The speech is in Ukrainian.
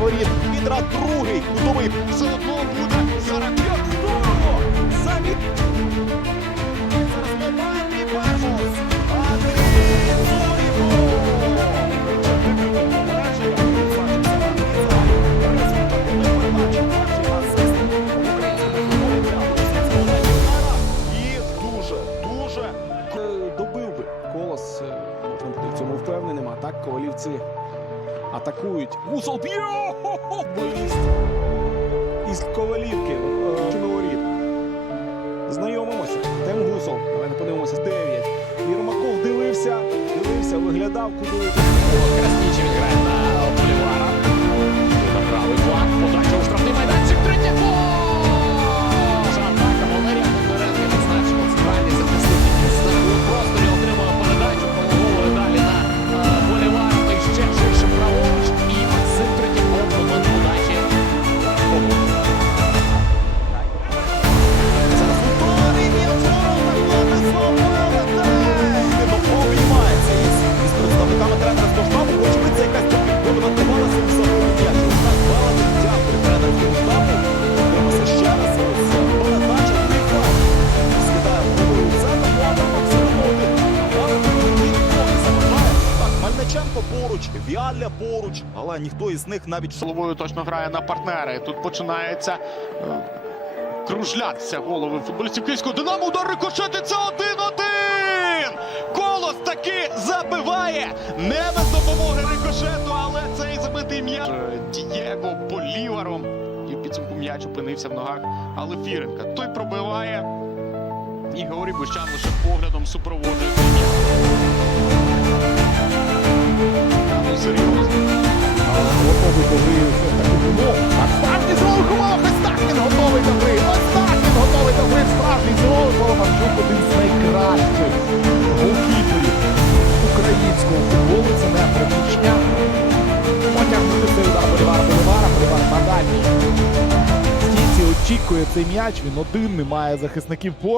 воріт. Відра другий кутовий. Все одно буде зараз здорово! Самі зараз добив би колос. е, цьому впевненим. А так ковалівці атакують. Гусол б'є! Із ковалівки Чорноворіт. воріт. Знайомимося. Тем Гусол. Давайте подивимося. 9. Єрмаков дивився, дивився, виглядав, куди. Краснічий грає на поруч, Віаля поруч, але ніхто із них навіть Головою точно грає на партнери. Тут починається е, кружлятися голови футболістів Київського Динамо. Удар рикошети. Це один-один! Колос таки забиває. Не без допомоги рикошету, але цей забитий м'яч Дієго Боліваром. І в підсумку м'яч опинився в ногах. Але Фіренка той пробиває. І Георгій Бущан лише поглядом супроводжує м'яч. Очікує цей м'яч. Він один, немає захисників поруч.